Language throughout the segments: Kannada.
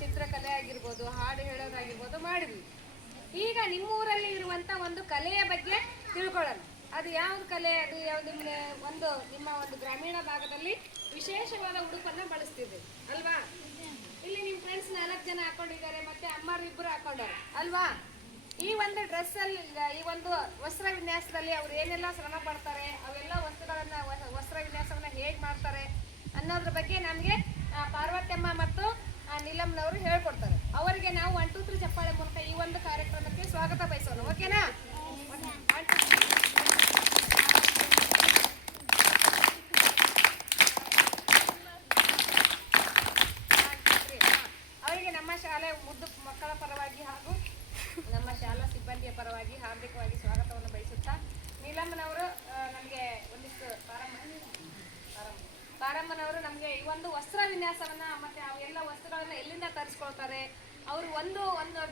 ಚಿತ್ರಕಲೆ ಆಗಿರ್ಬೋದು, ಹಾಡು ಹೇಳೋದಾಗಿರ್ಬೋದು ಮಾಡಿದ್ವಿ. ಈಗ ನಿಮ್ಮ ಊರಲ್ಲಿ ಇರುವಂತ ಒಂದು ಕಲೆಯ ಬಗ್ಗೆ ತಿಳ್ಕೊಳ್ಳೋಣ. ಅದು ಯಾವ್ದು ಕಲೆ, ಅದು ಯಾವ್ದು ನಿಮ್ಮ ಒಂದು ಗ್ರಾಮೀಣ ಭಾಗದಲ್ಲಿ ವಿಶೇಷವಾದ ಉಡುಪನ್ನ ಬಳಸ್ತಿದ್ದೆ ಅಲ್ವಾ? ಇಲ್ಲಿ ನಿಮ್ಮ ಫ್ರೆಂಡ್ಸ್ 4 ಜನ ಹಾಕೊಂಡಿದ್ದಾರೆ, ಮತ್ತೆ ಅಮ್ಮರು ಇಬ್ಬರು ಹಾಕೊಂಡಾರೆ ಅಲ್ವಾ? ಈ ಒಂದು ಡ್ರೆಸ್ ಅಲ್ಲಿ, ಈ ಒಂದು ವಸ್ತ್ರ ವಿನ್ಯಾಸದಲ್ಲಿ ಅವ್ರು ಏನೆಲ್ಲ ಶ್ರಮ ಪಡ್ತಾರೆ, ಅವೆಲ್ಲ ವಸ್ತ್ರ ವಿನ್ಯಾಸವನ್ನ ಹೇಗೆ ಮಾಡ್ತಾರೆ ಅನ್ನೋದ್ರ ಬಗ್ಗೆ ನಮಗೆ ಪಾರ್ವತಮ್ಮ ಮತ್ತು ನೀಲಮ್ನವರು ಹೇಳ್ಕೊಡ್ತಾರೆ. ಅವರಿಗೆ ನಾವು 1 2 3 ಚಪ್ಪಾಳೆ ಮೂಲಕ ಈ ಒಂದು ಕಾರ್ಯಕ್ರಮಕ್ಕೆ ಸ್ವಾಗತ ಬಯಸೋಣ. ಓಕೆನಾ? ಅವರಿಗೆ ನಮ್ಮ ಶಾಲೆ ಮುದ್ದು ಮಕ್ಕಳ ಪರವಾಗಿ ಹಾಗೂ ನಮ್ಮ ಶಾಲಾ ಸಿಬ್ಬಂದಿಯ ಪರವಾಗಿ ಹಾರ್ದಿಕವಾಗಿ ಸ್ವಾಗತವನ್ನು ಬಯಸುತ್ತಾ, ನೀಲಮ್ಮನವರು ನಮಗೆ ಒಂದಿಷ್ಟು ಪಾರಮ್ಮನವರು ನಮಗೆ ಈ ಒಂದು ವಸ್ತ್ರ ವಿನ್ಯಾಸವನ್ನ ಮತ್ತೆ ಅವೆಲ್ಲ ವಸ್ತ್ರಗಳನ್ನ ಎಲ್ಲಿಂದ ತರಿಸ್ಕೊಳ್ತಾರೆ, ಅವರು ಒಂದು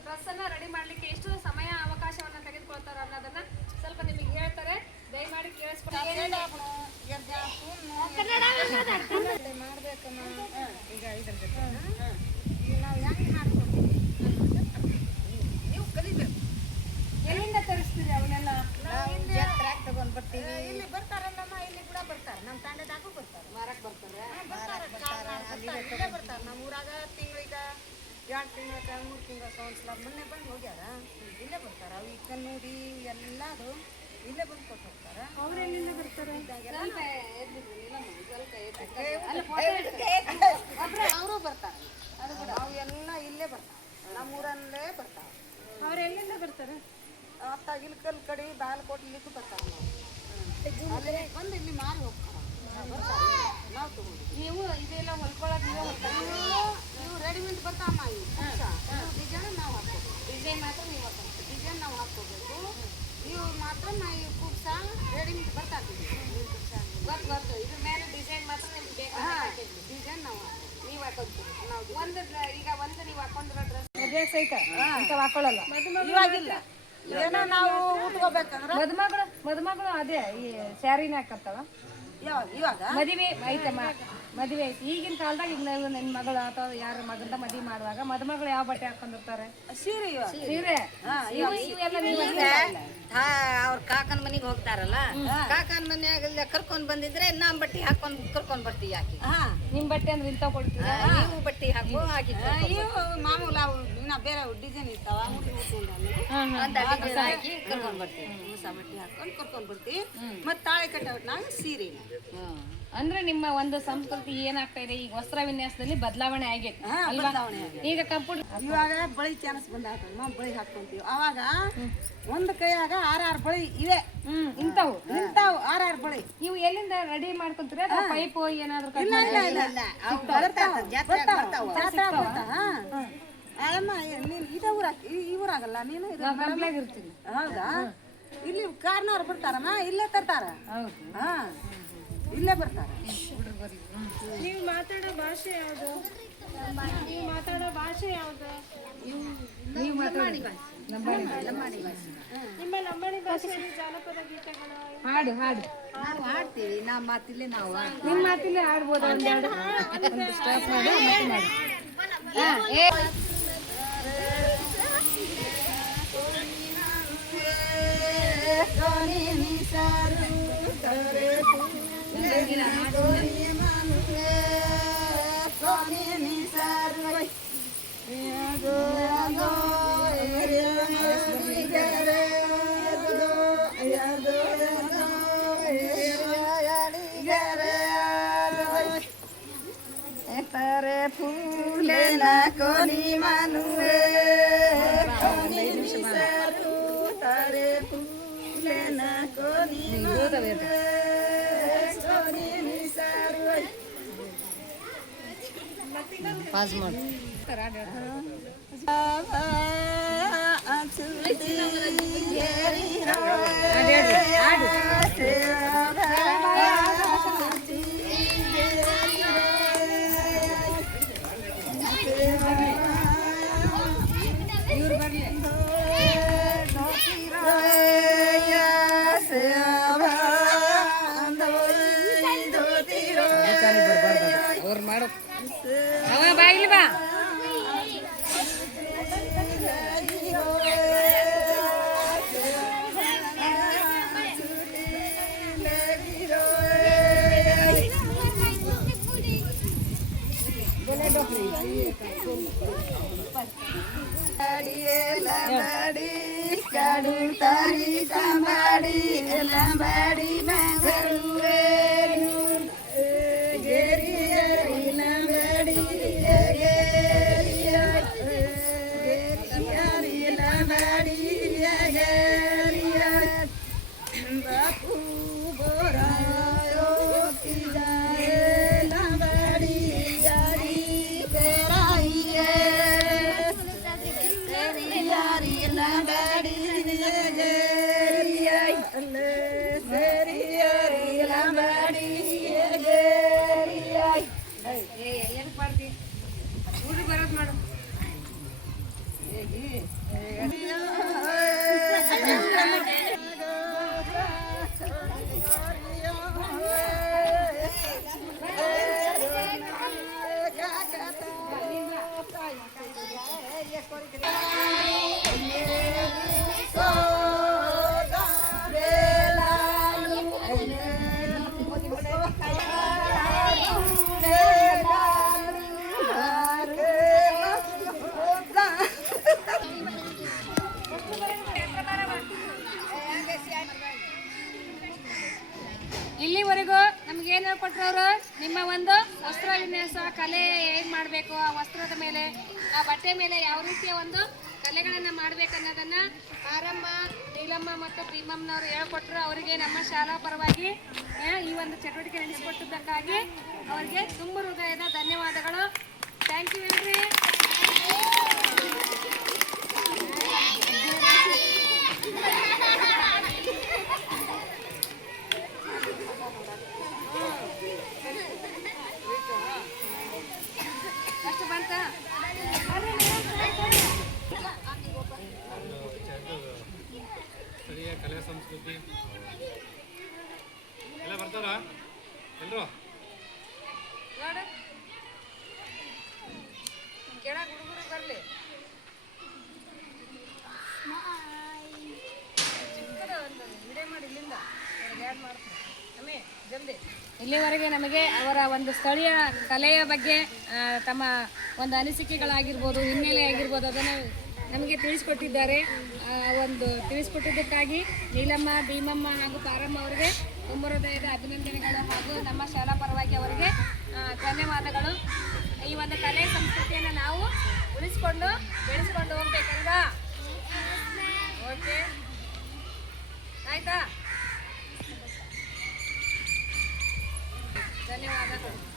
ಡ್ರೆಸ್ ಅನ್ನ ರೆಡಿ ಮಾಡ್ಲಿಕ್ಕೆ ಎಷ್ಟು ಸಮಯ ಅವಕಾಶವನ್ನ ತೆಗೆದುಕೊಳ್ತಾರೆ ಅನ್ನೋದನ್ನ ಸ್ವಲ್ಪ ನಿಮಗೆ ಹೇಳ್ತಾರೆ. ದಯಮಾಡಿ ಕೇಳಿಸ್ಕೊಂಡು ನೀವು ಕಲಿಬೇಕು. ಎಲ್ಲಿಂದ ತರಿಸ್ತೀರಿ ಅವನ್ನೆಲ್ಲ? ತಗೊಂಡ್ ಬರ್ತೀವಿ. ಇಲ್ಲಿ ಬರ್ತಾರಲ್ಲಮ್ಮ, ಇಲ್ಲಿ ಕೂಡ ಬರ್ತಾರೆ, ನಮ್ಮ ತಂಡದಾಗೂ ಬರ್ತಾರೆ, ಮಾರಕ್ ಬರ್ತಾರೆ. ಇಲ್ಲೇ ಬರ್ತಾರೆ. ನಮ್ಮ ಊರಾಗ ತಿಂಗಳಿಗೆ 2 ತಿಂಗಳ 3 ತಿಂಗಳ ಒಂದ್ಸಲ ಮೊನ್ನೆ ಬಂದು ಹೋಗ್ಯಾರ. ಇಲ್ಲೇ ಬರ್ತಾರೆ. ಅವು ಕನ್ನೂಡಿ ಎಲ್ಲದು ಇಲ್ಲೇ ಬಂದು ಕೊಟ್ಟು ಹೋಗ್ತಾರೆ. ಅವ್ರು ಎಲ್ಲಿಂದ ಬರ್ತಾರೆ? ಅವರು ಬರ್ತಾರೆ. ಅದು ಕೂಡ ಅವು ಎಲ್ಲ ಇಲ್ಲೇ ಬರ್ತಾರೆ, ನಮ್ಮೂರಲ್ಲೇ ಬರ್ತಾರೆ. ಅವ್ರು ಎಲ್ಲಿಂದ ಬರ್ತಾರೆ? ಇಲ್ಕಲ್ ಕಡೆ ಬಾಗಲಕೋಟೆ ಇಲ್ಲಿಗೂ ಬರ್ತಾರೆ. ಅಲ್ಲೇ ಬಂದು ಇಲ್ಲಿ ಮಾರಿ ಹೋಗ್ತಾರೆ. ನಾವು ತಗೊಂಡು ನೀವು ಇದೆಲ್ಲ ಹೊಲ್ಕೊಳ್ಳೋದು ನೀವು ರೆಡಿಮೇಡ್ ಬರ್ತಾವಮ್ಮ. ಡಿಸೈನ್ ನಾವು ಹಾಕ್ಬೇಕು. ಡಿಸೈನ್ ಮಾತ್ರ ನೀವು ಹಾಕೋಬೇಕು. ಡಿಸೈನ್ ನಾವು ಹಾಕ್ಕೋಬೇಕು. ನೀವು ಮಾತ್ರ ನಾವು ಕುಬ್ಸ ರೆಡಿಮೇಡ್ ಬರ್ತಾತೀವಿ. ಬರ್ತು ಇದ್ರ ಮೇಲೆ ಡಿಸೈನ್ ಮಾತ್ರ ನಿಮ್ಗೆ ಬೇಕು. ಡಿಸೈನ್ ನಾವು ನೀವು ಹಾಕೋದು. ನಾವು ಈಗ ನೀವು ಹಾಕೊಂಡಿರೋ ಡ್ರೆಸ್ ಸಹಿತ ಅಂತ ಹಾಕೊಳ್ಳಲ್ಲ. ಇವಾಗಿಲ್ಲ, ಏನೋ ನಾವು ಉಟ್ಕೋಬೇಕಂದ್ರೆ ಮದುಮಗಳು ಅದೇ ಈ ಸ್ಯಾರಿನ ಹಾಕತ್ತವ. ಇವಾಗ ಮದುವೆ ಐತಮ್ಮ, ಮದುವೆ ಐತಿ. ಈಗಿನ ಕಾಲದಾಗ ಈಗ ನಾವು ನನ್ನ ಮಗಳು ಅಥವಾ ಯಾರ ಮಗಂದ ಮದುವೆ ಮಾಡುವಾಗ ಮದುಮಗಳು ಯಾವ ಬಟ್ಟೆ ಹಾಕೊಂಡಿರ್ತಾರೆ? ಸೀರೆ. ಅವ್ರ ಕಾಕನ ಮನೆಗೆ ಹೋಗ್ತಾರಲ್ಲ, ಕಾಕನ ಮನ್ಯಾಗ ಕರ್ಕೊಂಡ್ ಬಂದಿದ್ರೆ ನಮ್ ಬಟ್ಟೆ ಹಾಕೊಂಡ್ ಕರ್ಕೊಂಡ್ ಬರ್ತೀವಿ. ಯಾಕೆ ನಿಮ್ ಬಟ್ಟೆ ಅಂದ್ರೆ ಇಂತ ಕೊಡ್ತೀವಿ, ನೀವು ಬಟ್ಟೆ ಹಾಕಿ ಮಾಮೂಲ ಬೇರೆ ಡಿಸೈನ್ ಇರ್ತಾವ, ಹಾಕಿ ಕರ್ಕೊಂಡ್ ಬರ್ತೀವಿ. ಹೊಸ ಬಟ್ಟೆ ಹಾಕೊಂಡ್ ಕರ್ಕೊಂಡ್ ಬರ್ತೀವಿ. ಮತ್ ತಾಳೆ ಕಟ್ಟೋಟ್ನಾಗ ಸೀರೆ. ಅಂದ್ರೆ ನಿಮ್ಮ ಒಂದು ಸಂಸ್ಕೃತಿ ಏನಾಗ್ತಾ ಇದೆ, ಈಗ ವಸ್ತ್ರ ವಿನ್ಯಾಸದಲ್ಲಿ ಬದಲಾವಣೆ ಆಗೈತೆ ಅಲ್ವಾ? ಈಗ ಕಂಪ್ಯೂಟರ್ ಇವಾಗ ಬಳಿ ಚಾನ್ಸ್ ಬಂದಾಗ್ತದೆ, ನಾವು ಬಳಿ ಹಾಕೊಂತೀವಿ. ಅವಾಗ ಒಂದು ಕೈಯಾಗ 6 ಬಳಿ ಇವೆ. ಇಂಥವು 6 ಬಳಿ. ನೀವು ಎಲ್ಲಿಂದ ರೆಡಿ ಮಾಡ್ಕೊಂತೀರ? ಪೈಪು ಏನಾದ್ರು? ಈ ಊರಾಗಲ್ಲ, ನೀನು ಇರ್ತೀನಿ. ಹೌದಾ? ಇಲ್ಲಿ ಕಾರ್ನವ್ರು ಬರ್ತಾರಮ್ಮ, ಇಲ್ಲೇ ತರ್ತಾರ. ಹಾ, ಇಲ್ಲೇ ಬರ್ತಾರೆ. ನೀವು ಮಾತಾಡೋ ಭಾಷೆ ಯಾವುದು? ನೀವು ಮಾತಾಡೋ ಭಾಷೆ ಯಾವುದು? ನೀವು ಲಂಬಾಣಿ ಭಾಷೆ. ನಿಮ್ಮ ಲಂಬಾಣಿ ಭಾಷೆಯಲ್ಲಿ ಜಾನಪದ ಗೀತೆಗಳು ಹಾಡು ನಾವು ಹಾಡ್ತೀವಿ. ನಮ್ಮ ಮಾತಿಲ್ಲೇ ನಾವು ನಿಮ್ಮ ಮಾತಿಲ್ಲೇ ಹಾಡ್ಬೋದು. ಒಂದೆರಡು ಸ್ಟಾಪ್ ಮಾಡಿ ಮಾಡಿ. फूले न कोनी मानुए कोनी निसारू तारे फूले न कोनी मानुए कोनी निसारू पास मोड ಬಾಯಿಲಿ ಬಾ ಕಾಡು ತಾರಿ ಕಾಂಬಾಡಿ ಲಂಬಾಡಿ ಮಂಗರು ಗೇರಿ ಗೇರಿ ಲಂಬಾಡಿ ಗೇರಿ ಲಂಬಾಡಿ ಗೇರಿ ಬಾಪು ಗೋರಾಯೋ ಕಿ ಜಾಯೇ ಲಂಬಾಡಿ ಯಾರಿ ತೆರಾಯಿಯೇ ಯಾರಿ ಲಂಬಾಡಿ ಬರೋದು ಮಾಡು ಇಲ್ಲಿವರೆಗೂ ನಮ್ಗೇನು ಹೇಳ್ಕೊಟ್ರು ಅವರು ನಿಮ್ಮ ಒಂದು ವಸ್ತ್ರ ವಿನ್ಯಾಸ ಕಲೆ ಹೇಗೆ ಮಾಡಬೇಕು, ಆ ವಸ್ತ್ರದ ಮೇಲೆ ಆ ಬಟ್ಟೆ ಮೇಲೆ ಯಾವ ರೀತಿಯ ಒಂದು ಕಲೆಗಳನ್ನು ಮಾಡಬೇಕನ್ನೋದನ್ನ ಆರಮ್ಮ, ನೀಲಮ್ಮ ಮತ್ತು ಭೀಮಮ್ಮನವರು ಹೇಳ್ಕೊಟ್ರು. ಅವರಿಗೆ ನಮ್ಮ ಶಾಲಾ ಪರವಾಗಿ ಈ ಒಂದು ಚಟುವಟಿಕೆ ನಡೆಸಿಕೊಟ್ಟಿದ್ದಕ್ಕಾಗಿ ಅವರಿಗೆ ತುಂಬ ಹೃದಯದ ಧನ್ಯವಾದಗಳು. ಥ್ಯಾಂಕ್ ಯು ಹೇಳ್ರಿ. ಅಷ್ಟು ಬಂತ ಸ್ಥಳೀಯ ಕಲೆ ಸಂಸ್ಕೃತಿ ಎಲ್ಲ ಬರ್ತಾರ ಎಲ್ಲರೂ ನೋಡು ಕೆಳಗೆ ಹುಡುಗರು ಬರಲಿ. ಚಿಕ್ಕದ ಒಂದು ವಿಡಿಯೋ ಮಾಡಿ ಇಲ್ಲಿಂದ ಆ್ಯಡ್ ಮಾಡ್ತೀನಿ ಅಮ್ಮೆ ಜಲ್ದಿ. ಇಲ್ಲಿವರೆಗೆ ನಮಗೆ ಅವರ ಒಂದು ಸ್ಥಳೀಯ ಕಲೆಯ ಬಗ್ಗೆ ತಮ್ಮ ಒಂದು ಅನಿಸಿಕೆಗಳಾಗಿರ್ಬೋದು, ಹಿನ್ನೆಲೆ ಆಗಿರ್ಬೋದು, ಅದನ್ನು ನಮಗೆ ತಿಳಿಸ್ಕೊಟ್ಟಿದ್ದಾರೆ. ಒಂದು ತಿಳಿಸ್ಕೊಟ್ಟಿದ್ದಕ್ಕಾಗಿ ನೀಲಮ್ಮ, ಭೀಮಮ್ಮ ಹಾಗೂ ಪಾರಮ್ಮ ಅವರಿಗೆ ತುಂಬ ಹೃದಯದ ಅಭಿನಂದನೆಗಳು ಹಾಗೂ ನಮ್ಮ ಶಾಲಾ ಪರವಾಗಿ ಅವರಿಗೆ ಧನ್ಯವಾದಗಳು. ಈ ಒಂದು ಕಲೆ ಸಂಸ್ಕೃತಿಯನ್ನು ನಾವು ಉಳಿಸ್ಕೊಂಡು ಬೆಳೆಸ್ಕೊಂಡು ಹೋಗ್ಬೇಕಲ್ವಾ? ಓಕೆ, ಆಯ್ತಾ? ಧನ್ಯವಾದಗಳು.